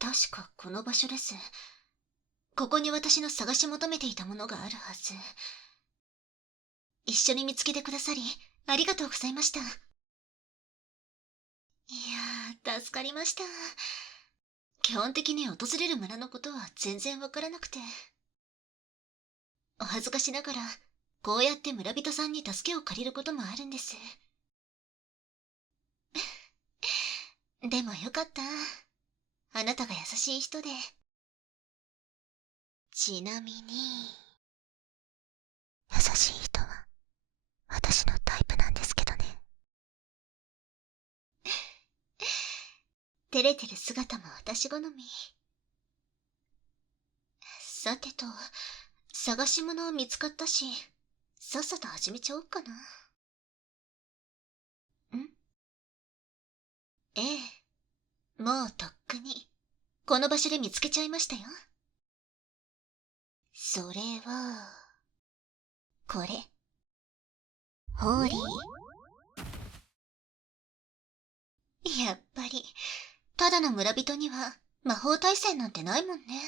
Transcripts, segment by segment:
確かこの場所です。ここに私の探し求めていたものがあるはず。一緒に見つけてくださり、ありがとうございました。いやー、助かりました。基本的に訪れる村のことは全然わからなくて。お恥ずかしながら、こうやって村人さんに助けを借りることもあるんです。でもよかった。あなたが優しい人で。ちなみに、優しい人は私のタイプなんですけどね。照れてる姿も私好み。さてと、探し物見つかったし、さっさと始めちゃおうかな。ええ、もうとっくに、この場所で見つけちゃいましたよ。それは、これ。ホーリー？やっぱり、ただの村人には魔法耐性なんてないもんね。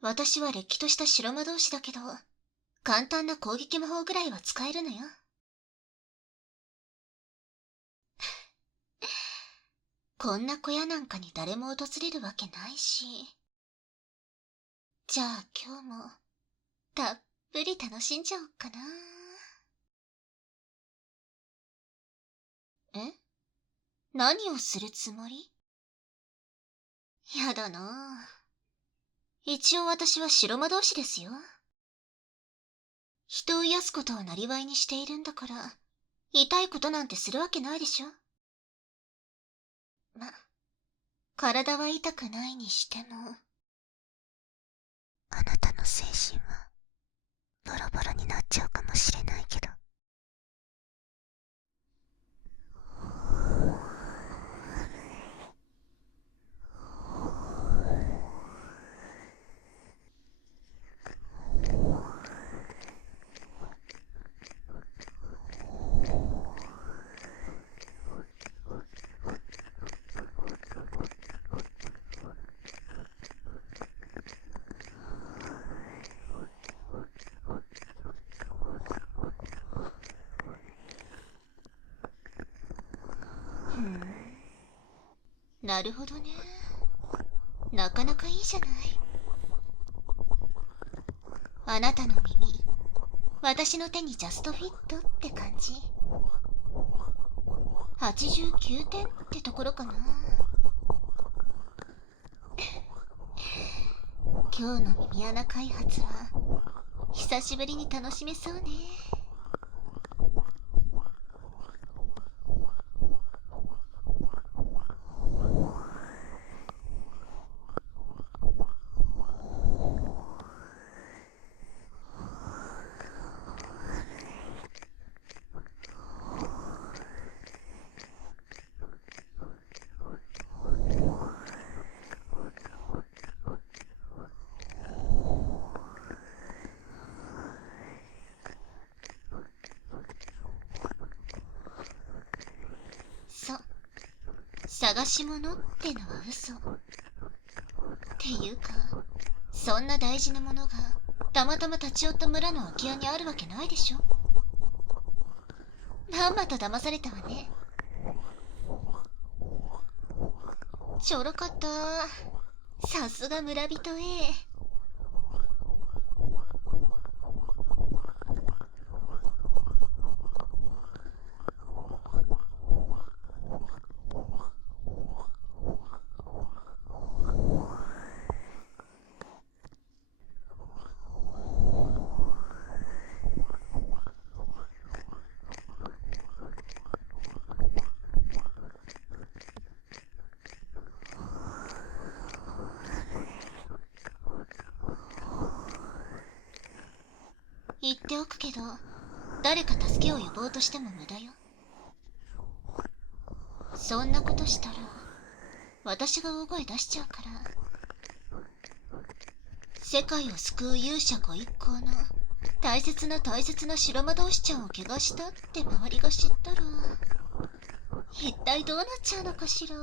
私はれっきとした白魔導士だけど、簡単な攻撃魔法ぐらいは使えるのよ。こんな小屋なんかに誰も訪れるわけないし。じゃあ今日も、たっぷり楽しんじゃおっかな。え？何をするつもり？やだなぁ。一応私は白魔導士ですよ。人を癒すことを生りにしているんだから、痛いことなんてするわけないでしょ。ま、体は痛くないにしても。あなたの精神は、ボロボロになっちゃうかもしれないけど。なるほどね。なかなかいいじゃない。あなたの耳、私の手にジャストフィットって感じ。89点ってところかな。今日の耳穴開発は、久しぶりに楽しめそうね。そう。探し物ってのは嘘。っていうか、そんな大事なものが、たまたま立ち寄った村の空き家にあるわけないでしょ。まんまと騙されたわね。ちょろかった。さすが村人 A。言っておくけど、誰か助けを呼ぼうとしても無駄よ。そんなことしたら、私が大声出しちゃうから。世界を救う勇者ご一行の大切な大切な白魔導士ちゃんを怪我したって周りが知ったら、一体どうなっちゃうのかしら。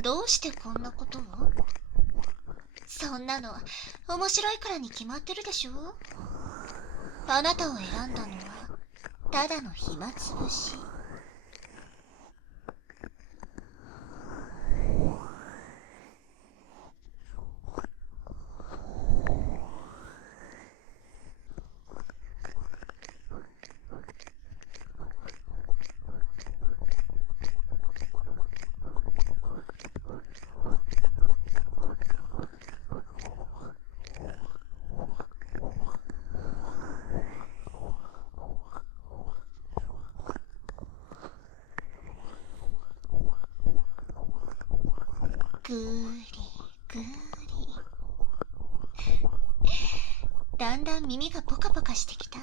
どうしてこんなことを？そんなの面白いからに決まってるでしょ。あなたを選んだのはただの暇つぶし。ぐーりぐーり。だんだん耳がポカポカしてきた。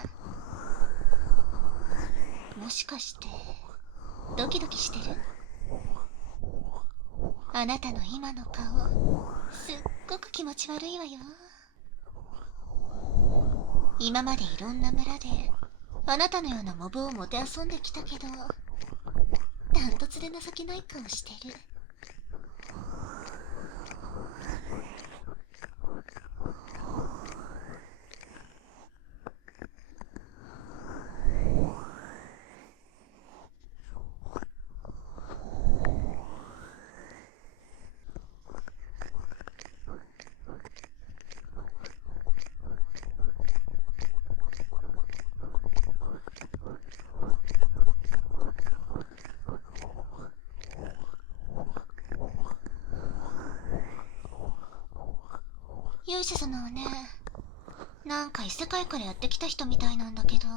もしかしてドキドキしてる？あなたの今の顔すっごく気持ち悪いわよ。今までいろんな村であなたのようなモブをもてあそんできたけど、ダントツで情けない顔してる。勇者様はね、なんか異世界からやってきた人みたいなんだけど、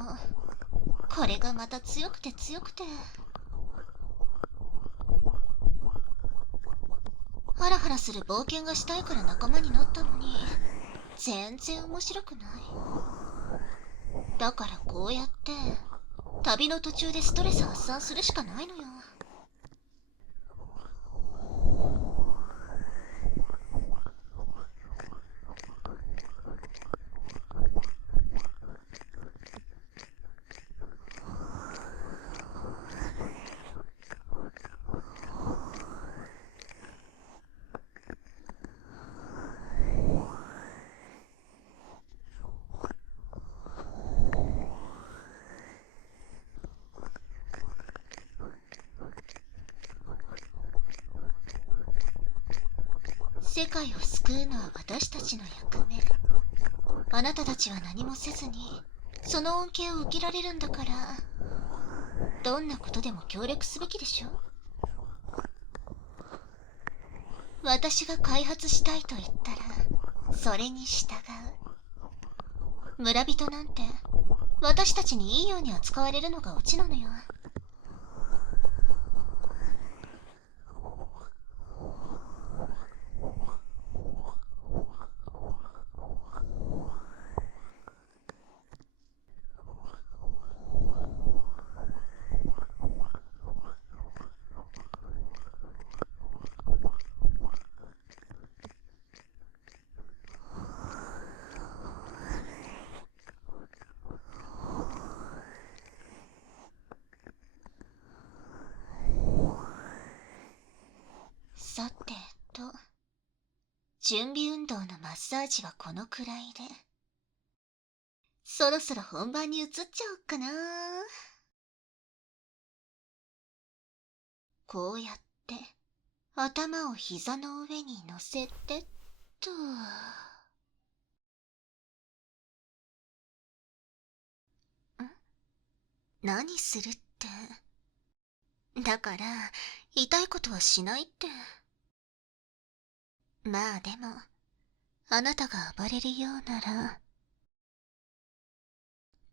これがまた強くて強くて、ハラハラする冒険がしたいから仲間になったのに、全然面白くない。だからこうやって旅の途中でストレス発散するしかないのよ。世界を救うのは私たちの役目。あなたたちは何もせずにその恩恵を受けられるんだから、どんなことでも協力すべきでしょ。私が開発したいと言ったらそれに従う。村人なんて私たちにいいように扱われるのがオチなのよ。さてと、準備運動のマッサージはこのくらいで、そろそろ本番に移っちゃおっかな。こうやって頭を膝の上に乗せてっと。何するって。だから痛いことはしないって。まあでもあなたが暴れるようなら、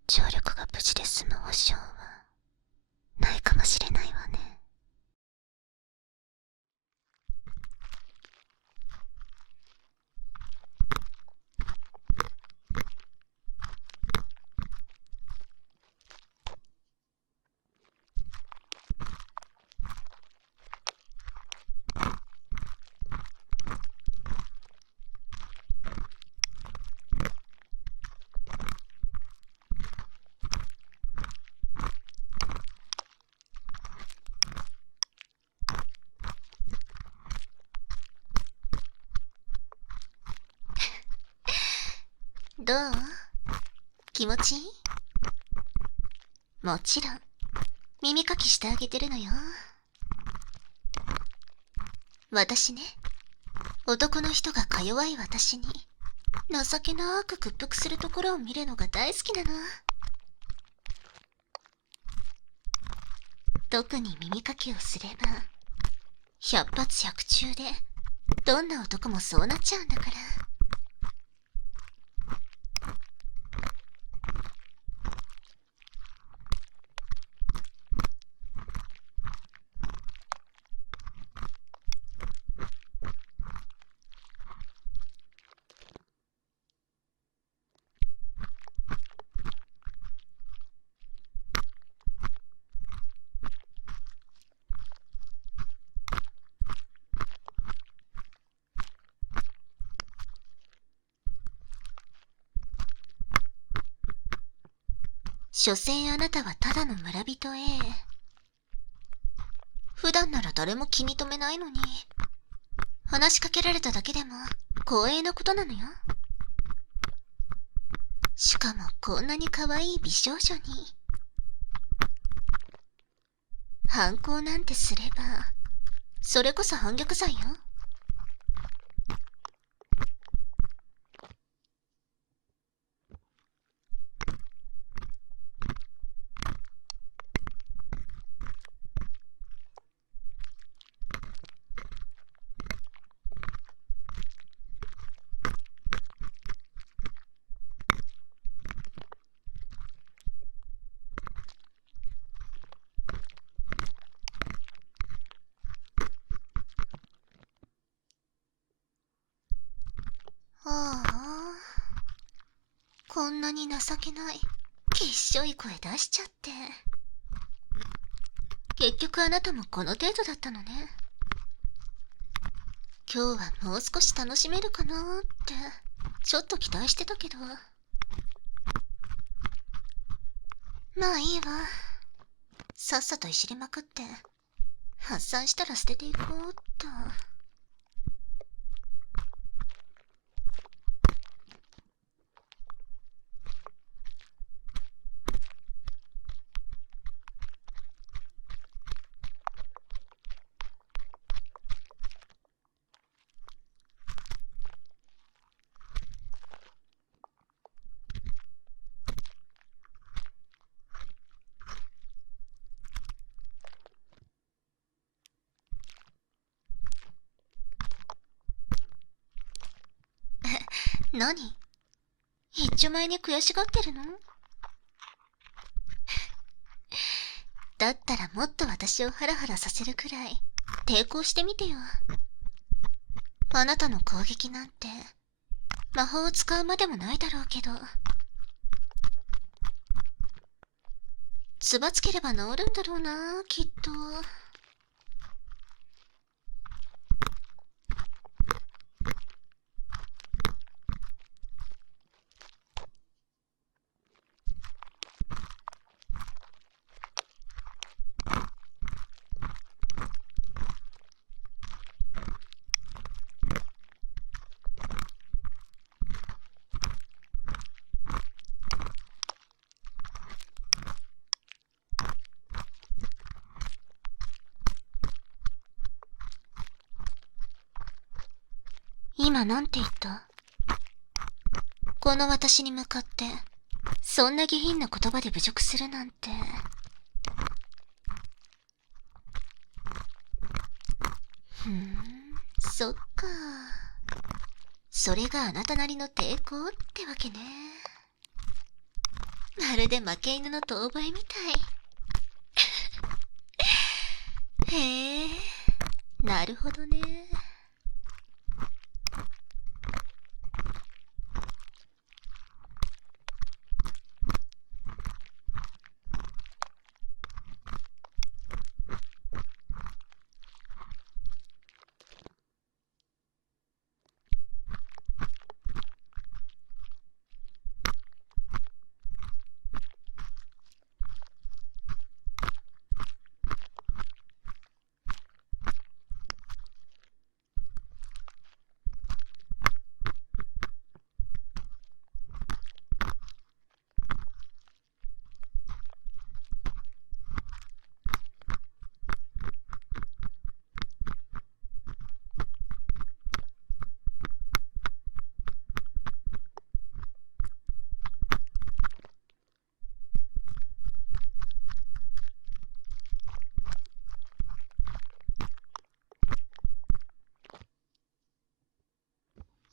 聴力が無事で済む保証はないかもしれないわね。どう？気持ちいい？もちろん、耳かきしてあげてるのよ。私ね、男の人がか弱い私に、情けなく屈服するところを見るのが大好きなの。特に耳かきをすれば、百発百中で、どんな男もそうなっちゃうんだから。所詮あなたはただの村人普段なら誰も気に留めないのに、話しかけられただけでも光栄なことなのよ。しかもこんなに可愛い美少女に。反抗なんてすれば、それこそ反逆罪よ。ああ、こんなに情けないきっしょい声出しちゃって。結局あなたもこの程度だったのね。今日はもう少し楽しめるかなーってちょっと期待してたけど。まあいいわ。さっさといじりまくって発散したら捨てていこうっと。何？一丁前に悔しがってるの？だったらもっと私をハラハラさせるくらい抵抗してみてよ。あなたの攻撃なんて魔法を使うまでもないだろうけど、つばつければ治るんだろうな、きっと。今なんて言った？この私に向かってそんな下品な言葉で侮辱するなんて。そっか。それがあなたなりの抵抗ってわけね。まるで負け犬の遠吠えみたい。へえ、なるほどね。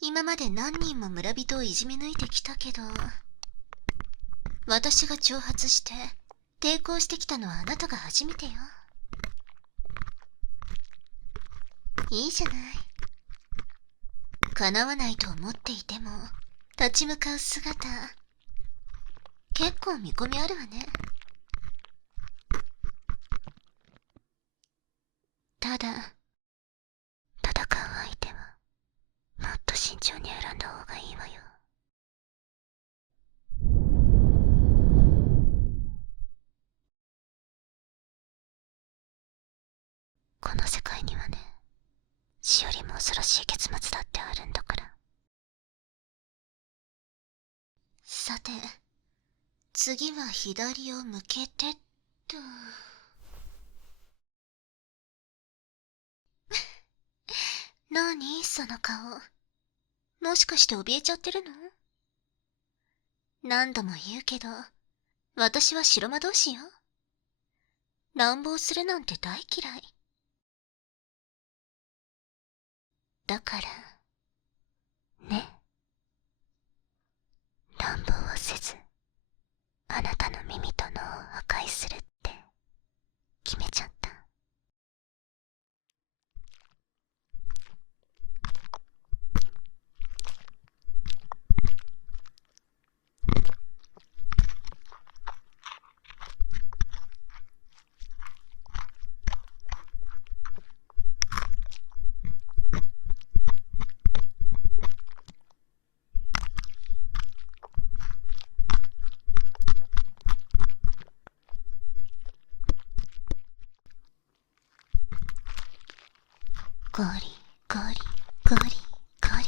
今まで何人も村人をいじめ抜いてきたけど、私が挑発して抵抗してきたのはあなたが初めてよ。いいじゃない。叶わないと思っていても立ち向かう姿、結構見込みあるわね。ただ、戦う相手はもっと慎重に選んだ方がいいわよ。この世界にはね、死よりも恐ろしい結末だってあるんだから。さて、次は左を向けてっと。何その顔。もしかして怯えちゃってるの？何度も言うけど、私は白魔同士よ。乱暴するなんて大嫌い。だから、ね。乱暴はせず、あなたの耳と脳を破壊するって決めちゃった。ゴリゴリゴリゴリ。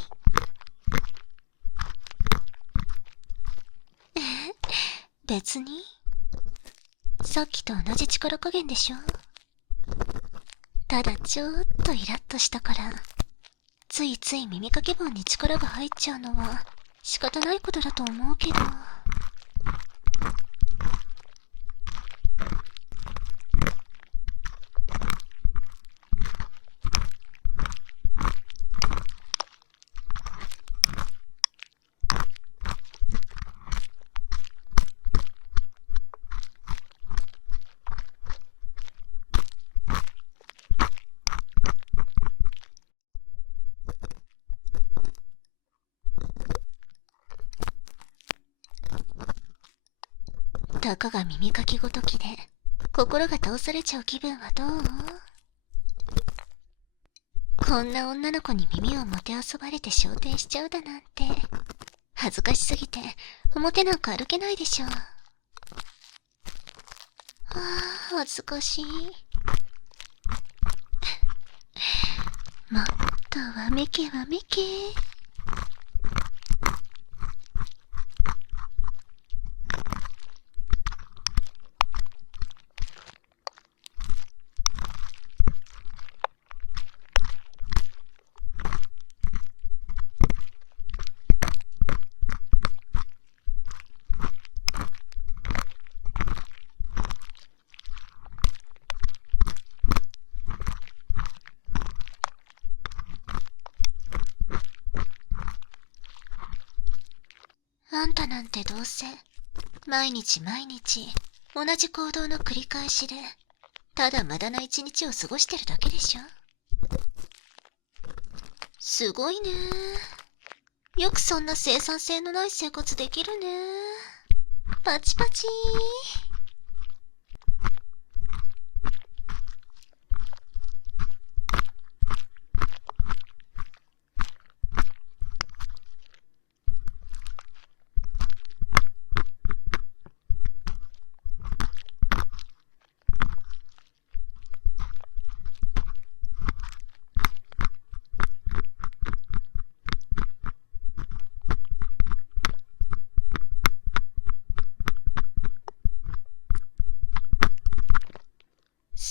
別にさっきと同じ力加減でしょ。ただちょっとイラッとしたから、ついつい耳かき棒に力が入っちゃうのは仕方ないことだと思うけど。たかが耳かきごときで心が倒されちゃう気分はどう？こんな女の子に耳をもてあそばれて昇天しちゃうだなんて、恥ずかしすぎて表なんか歩けないでしょ。恥ずかしい。もっとわめけわめけ。あんたなんてどうせ毎日毎日同じ行動の繰り返しで、ただ無駄な一日を過ごしてるだけでしょ。すごいね。よくそんな生産性のない生活できるね。パチパチー。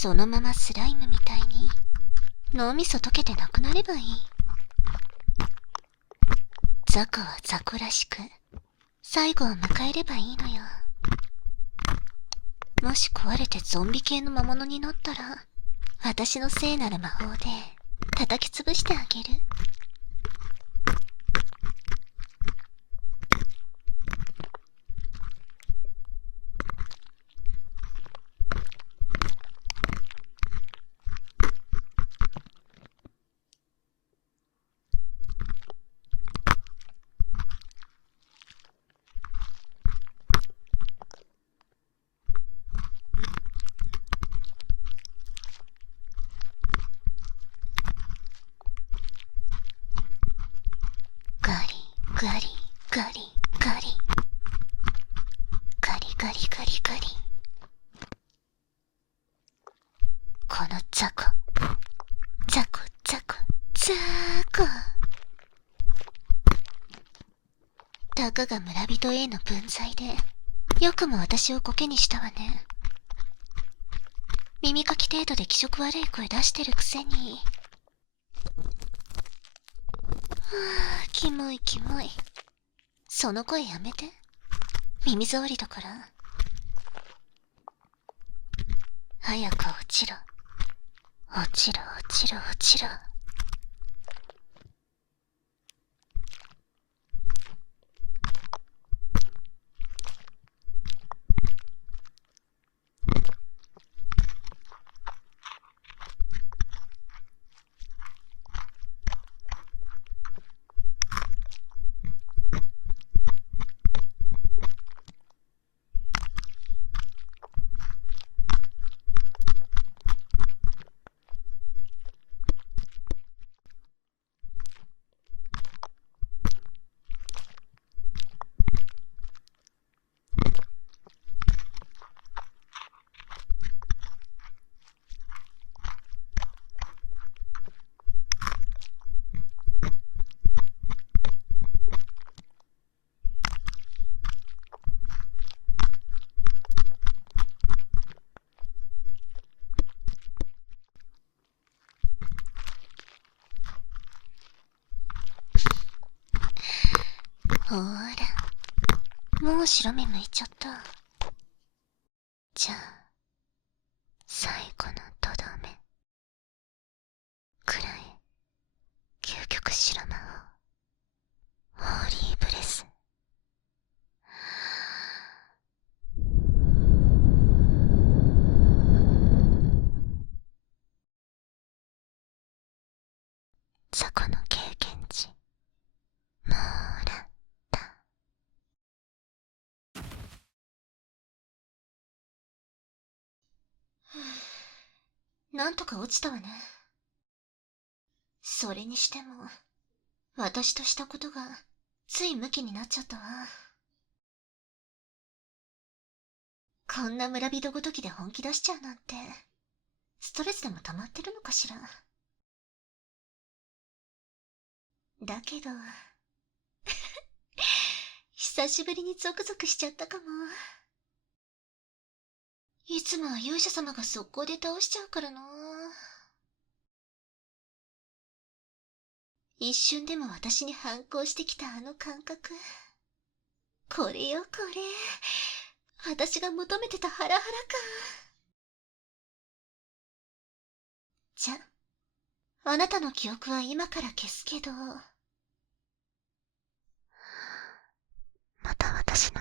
そのままスライムみたいに脳みそ溶けてなくなればいい。雑魚は雑魚らしく最後を迎えればいいのよ。もし壊れてゾンビ系の魔物になったら、私の聖なる魔法で叩き潰してあげる。ガリガリガリガリガリガリガリ。このザコザコザコザコ。たかが村人 A の分際でよくも私をコケにしたわね。耳かき程度で気色悪い声出してるくせに。キモいキモい。その声やめて。耳障りだから。早く落ちろ落ちろ落ちろ落ちろ。ほーら、もう白目向いちゃった。じゃあ最後のとどめくらい究極白魔王ホーリーブレス。雑魚の経験値もらった。なんとか落ちたわね。それにしても私としたことがついムキになっちゃったわ。こんな村人ごときで本気出しちゃうなんてストレスでも溜まってるのかしら。だけど久しぶりにゾクゾクしちゃったかも。いつもは勇者様が速攻で倒しちゃうからな。一瞬でも私に反抗してきたあの感覚。これよこれ。私が求めてたハラハラ感。じゃ、あなたの記憶は今から消すけど。また私の